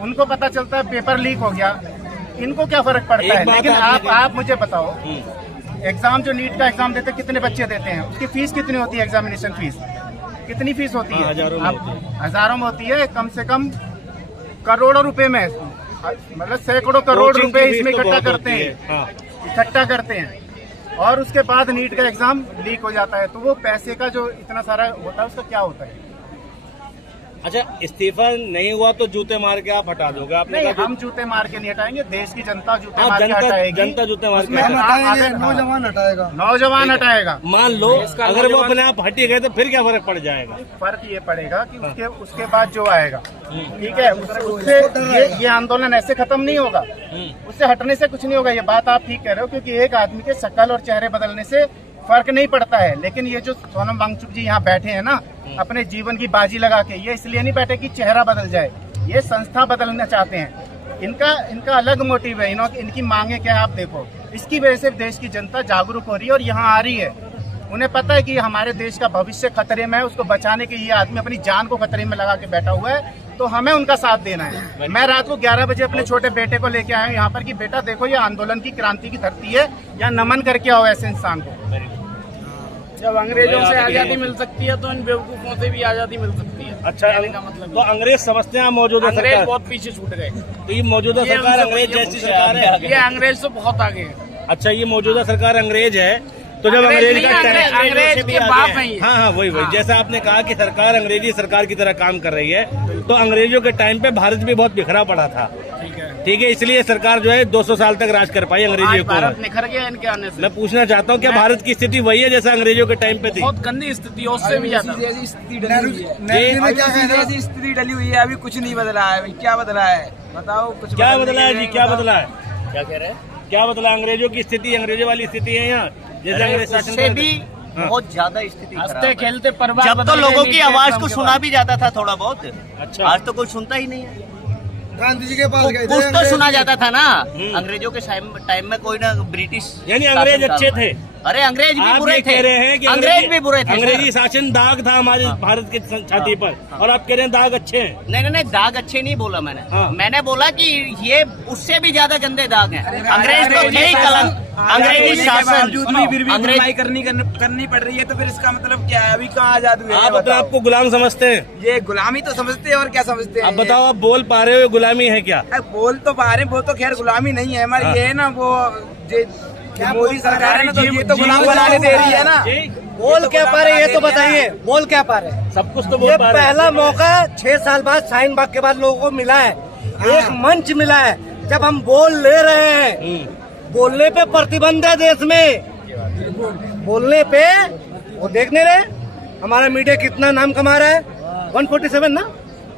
उनको पता चलता है पेपर लीक हो गया, इनको क्या फर्क पड़ता है। लेकिन आप मुझे बताओ, एग्जाम जो नीट का एग्जाम देते कितने बच्चे देते हैं, उसकी फीस कितनी होती है? एग्जामिनेशन फीस कितनी फीस होती है? हजारों में होती है, कम से कम करोड़ों रुपए में, मतलब सैकड़ों करोड़ रुपए इसमें इकट्ठा करते हैं और उसके बाद नीट का एग्जाम लीक हो जाता है। तो वो पैसे का जो इतना सारा होता है उसका क्या होता है? अच्छा, इस्तीफा नहीं हुआ तो जूते मार के आप हटा दोगे? आपने नहीं, हम जूते मार के नहीं हटाएंगे, देश की जनता जूते मार के हटाएगी। जनता जूते मार के नौजवान हटाएगा। मान लो अगर वो अपने आप हटी गए तो फिर क्या फर्क पड़ जाएगा? फर्क ये पड़ेगा कि उसके बाद जो आएगा, ठीक है, उससे ये आंदोलन ऐसे खत्म नहीं होगा, उससे हटने से कुछ नहीं होगा। ये बात आप ठीक कह रहे हो, क्योंकि एक आदमी के शक्ल और चेहरे बदलने से फर्क नहीं पड़ता है। लेकिन ये जो सोनम वांगचुक जी यहाँ बैठे हैं ना, अपने जीवन की बाजी लगा के, ये इसलिए नहीं बैठे कि चेहरा बदल जाए, ये संस्था बदलना चाहते हैं। इनका अलग मोटिव है, इनकी मांगे क्या है आप देखो। इसकी वजह से देश की जनता जागरूक हो रही है और यहाँ आ रही है। उन्हें पता है कि हमारे देश का भविष्य खतरे में है, उसको बचाने के ये आदमी अपनी जान को खतरे में लगा के बैठा हुआ है, तो हमें उनका साथ देना है। मैं रात को 11 बजे अपने छोटे बेटे को लेके आया हूँ यहाँ पर कि बेटा देखो, ये आंदोलन की क्रांति की धरती है, यहाँ नमन करके आओ ऐसे इंसान को। जब अंग्रेजों से आजादी मिल सकती है तो इन बेवकूफों से भी आजादी मिल सकती है। अच्छा, का मतलब तो अंग्रेज समझते हैं मौजूदा अंग्रेज सरकार बहुत पीछे छूट गए। तो ये मौजूदा सरकार अंग्रेज जैसी सरकार है? ये अंग्रेज तो बहुत आगे है। अच्छा, ये मौजूदा सरकार अंग्रेज है, तो जब अंग्रेज के बाप है ये। हाँ, वही जैसा आपने कहा कि सरकार अंग्रेजी सरकार की तरह काम कर रही है, तो अंग्रेजों के टाइम पे भारत भी बहुत बिखरा पड़ा था, ठीक है, इसलिए सरकार जो है 200 साल तक राज कर पाई अंग्रेजी हुकूमत। भारत निखर गया इनके आने से। मैं पूछना चाहता हूँ क्या भारत की स्थिति वही है जैसा अंग्रेजों के टाइम पे थी? बहुत गंदी स्थिति, उससे भी ज्यादा स्थिति डली हुई है। अभी कुछ नहीं बदला है। क्या बदला है बताओ? कुछ क्या बदला है जी? क्या बदला है? क्या कह रहे हैं? क्या बदला? अंग्रेजों की स्थिति अंग्रेजों वाली स्थिति है यहाँ, जैसे अंग्रेज शासन से भी बहुत ज्यादा स्थिति हंसते खेलते परिवार, जब तो लोगों की आवाज को सुना भी जाता था थोड़ा बहुत। अच्छा, आज तो कोई सुनता ही नहीं है। गांधी जी के पास गए कुछ तो सुना जाता था ना अंग्रेजों के टाइम में, कोई ना ब्रिटिश, यानी अंग्रेज अच्छे थे? अरे अंग्रेज भी बुरे थे। कह रहे हैं कि अंग्रेज भी बुरे थे। अंग्रेजी शासन दाग था हमारे भारत के छाती पर, और आप कह रहे हैं दाग अच्छे हैं? नहीं, दाग अच्छे नहीं बोला मैंने। हाँ। मैंने बोला कि ये उससे भी ज्यादा गंदे दाग हैं। अंग्रेज तो थे ही कलंक, अंग्रेजी शासन, अंग्रेजी करनी पड़ रही है, तो फिर इसका मतलब क्या है? अभी कहाँ आजाद हुए? आप अपने आपको गुलाम समझते हैं? ये गुलामी तो समझते हैं, और क्या समझते हैं? आप बताओ, आप बोल पा रहे हो गुलामी है क्या? बोल तो पा रहे, वो तो खैर गुलामी नहीं है हमारी। ये है ना, वो मोदी सरकार है ना, तो ये तो गुलाम बनाने दे रही है ना। बोल क्या पा रहे ये तो बताइए, बोल क्या पा रहे? सब कुछ तो बोल ये पा रहे हैं। पहला मौका 6 साल बाद शाहीन बाग के बाद लोगों को मिला है, एक मंच मिला है जब हम बोल ले रहे हैं। बोलने पे प्रतिबंध है देश में, बोलने पे। वो देख नहीं रहे हमारा मीडिया कितना नाम कमा रहा है? 147 ना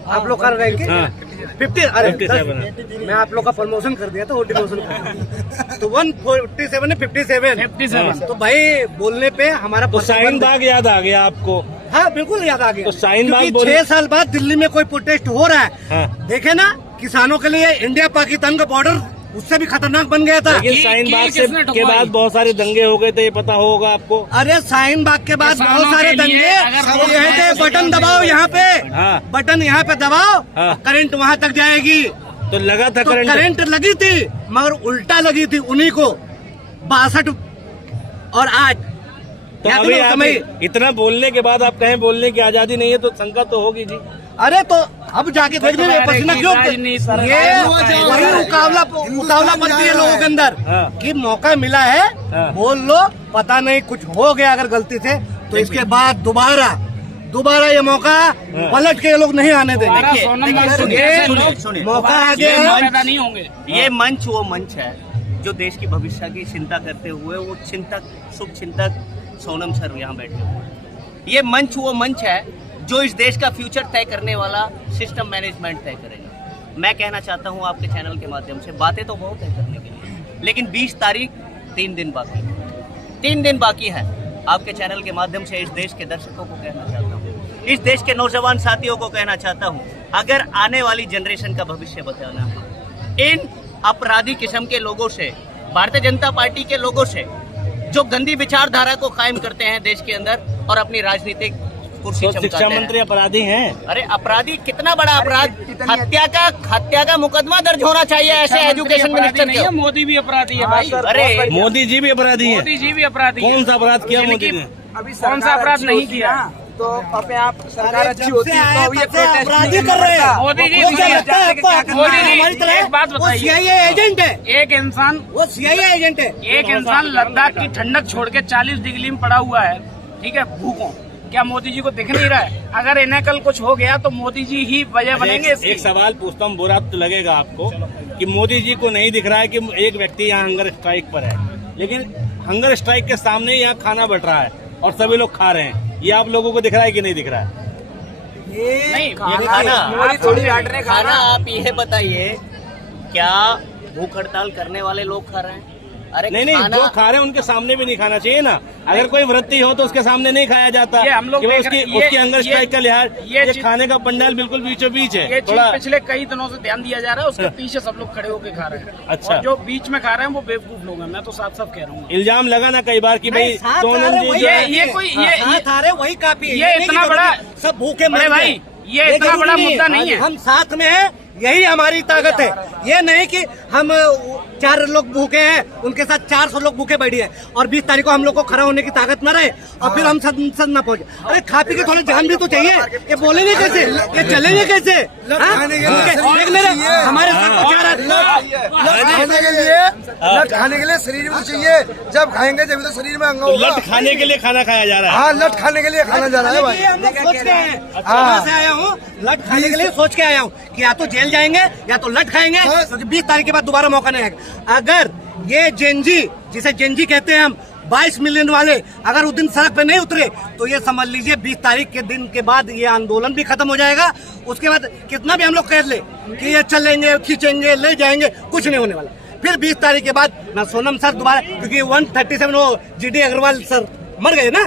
आप लोग कर रहे हैं कि 50? अरे 57 मैं आप लोग का प्रमोशन कर दिया था, डिमोशन कर तो 147 है, 57। तो भाई बोलने पे हमारा तो शाहीन बाग याद आ गया आपको? हाँ बिल्कुल याद आ गया। तो शाहीन बाग 6 साल बाद दिल्ली में कोई प्रोटेस्ट हो रहा है। हाँ। देखे ना, किसानों के लिए इंडिया पाकिस्तान का बॉर्डर उससे भी खतरनाक बन गया था। लेकिन शाहीन बाग के बाद बहुत सारे दंगे हो गए थे, ये पता होगा आपको? अरे शाहीन बाग के बाद बहुत सारे दंगे, वो कहते बटन दबाओ यहाँ पे, हाँ। बटन यहाँ पे दबाओ, हाँ। करंट वहाँ तक जाएगी। तो लगा था तो करंट लगी थी, मगर उल्टा लगी थी उन्हीं को 62 और 8। तो अभी आप इतना बोलने के बाद आप कहें बोलने की आजादी नहीं है, तो शंका तो होगी जी। अरे तो अब जाके देख लीजिए पसीना क्यों, ये वही मुकाबला बनती है लोगों के अंदर कि मौका मिला है, बोल लो, पता नहीं कुछ हो गया अगर गलती से, तो इसके बाद दोबारा ये मौका पलट के ये लोग नहीं आने देंगे। मौका आ गया नहीं होंगे। ये मंच वो मंच है जो देश की भविष्य की चिंता करते हुए, वो शुभ चिंतक सोनम सर यहाँ बैठे हुए। ये मंच वो मंच है जो इस देश का फ्यूचर तय करने वाला सिस्टम मैनेजमेंट तय करेगा। मैं कहना चाहता हूं आपके चैनल के माध्यम से, बातें तो बहुत है करने के लिए, लेकिन 20 तारीख 3 दिन बाकी है। 3 दिन बाकी है। आपके चैनल के माध्यम से इस देश के दर्शकों को कहना चाहता हूं, इस देश के नौजवान साथियों को कहना चाहता हूं, अगर आने वाली जनरेशन का भविष्य बचाना है, इन अपराधी किस्म के लोगों से, भारतीय जनता पार्टी के लोगों से, जो गंदी विचारधारा को कायम करते हैं देश के अंदर और अपनी राजनीतिक कुर्सी तो चमकाते शिक्षा हैं। मंत्री अपराधी हैं। अरे अपराधी कितना बड़ा अपराध, हत्या का मुकदमा दर्ज होना चाहिए ऐसे एजुकेशन मिनिस्टर नहीं है, के। मोदी भी अपराधी है भाई। अरे मोदी जी भी अपराधी हैं। मोदी जी भी अपराधी है। कौन सा अपराध किया मोदी ने? अभी कौन सा अपराध नहीं किया? तो अपने आप सरकार अच्छी होती है तो ये अपराधी कर रहे हैं। मोदी जी वो क्या लगता है आपको? मोदी जी हमारी तरह एक बात वो बताइए, CIA एजेंट है, एक इंसान वो CIA एजेंट है। एक इंसान लद्दाख की ठंडक छोड़ के 40 डिग्री में पड़ा हुआ है, ठीक है, भूखों। क्या मोदी जी को दिख नहीं रहा है? अगर इन्हें कल कुछ हो गया तो मोदी जी ही वजह बनेंगे इसकी। एक सवाल पूछता हूँ, बुरा तो लगेगा आपको कि मोदी जी को नहीं दिख रहा है कि एक व्यक्ति यहाँ हंगर स्ट्राइक पर है, लेकिन हंगर स्ट्राइक के सामने ही यहाँ खाना बट रहा है और सभी लोग खा रहे हैं। ये आप लोगों को दिख रहा है कि नहीं दिख रहा है? नहीं, खाना आप ये बताइए, क्या भूख हड़ताल करने वाले लोग खा रहे हैं? अरे नहीं, खाना- जो खा रहे हैं उनके सामने भी नहीं खाना चाहिए ना। अगर कोई व्रती हो तो उसके सामने नहीं खाया जाता। ये हम लोग कि वो देख रहे हैं, उसकी हंगर स्ट्राइक का लिहाज, ये ये चीज- खाने का पंडाल बिल्कुल बीचों बीच ये है। चीज थोड़ा पिछले कई दिनों से ध्यान दिया जा रहा है, उसके पीछे सब लोग खड़े होकर खा रहे हैं। अच्छा। और जो बीच में खा रहे हैं वो बेवकूफ लोग हैं, मैं तो साफ साफ कह रहा हूँ। इल्जाम लगा ना कई बार कि भाई साथ आ सोनम रहे जी वही जो है- ये कोई ये साथ आ रहे वही काफी है। ये नहीं इतना कि बड़ा- जरूरी सब भूखे मर अरे गए। भाई, ये इतना जरूरी बड़ा मुद्दा नहीं है। हम साथ में हैं, यही हमारी ताकत है। ये नहीं कि हम 4 लोग भूखे हैं, उनके साथ 400 लोग भूखे बैठे हैं और 20 तारीख को हम लोग को खड़ा होने की ताकत न रहे और फिर हम संसद न पहुंचे। अरे खा पी के थोड़ा जान भी तो चाहिए। ये बोलेंगे कैसे, ये चलेंगे कैसे? हाँ? देख ले रहे, हमारे साथ को 4 लट खाने के लिए शरीर में चाहिए, जब खाएंगे जब तो शरीर में अंग तो होगा। लट खाने के लिए खाना खाया जा रहा है। हाँ, लट खाने के लिए खाना जा रहा है भाई। हम लोग सोच के आए हैं, कहाँ से आया हूँ, लट खाने के लिए सोच के आया हूँ कि या तो जेल जाएंगे या तो लट खाएंगे, क्योंकि 20 तारीख के बाद दोबारा मौका नहीं आएगा। अगर ये जेनजी, जिसे जेनजी कहते हैं हम, 22 मिलियन वाले अगर उस दिन सड़क पे नहीं उतरे तो ये समझ लीजिए 20 तारीख के दिन के बाद ये आंदोलन भी खत्म हो जाएगा। उसके बाद कितना भी हम लोग कह ले कि ये चलेंगे, खींचेंगे, ले जाएंगे, कुछ नहीं होने वाला। फिर 20 तारीख के बाद ना सोनम सर दोबारा, क्योंकि 137 वो GD अग्रवाल सर मर गए ना,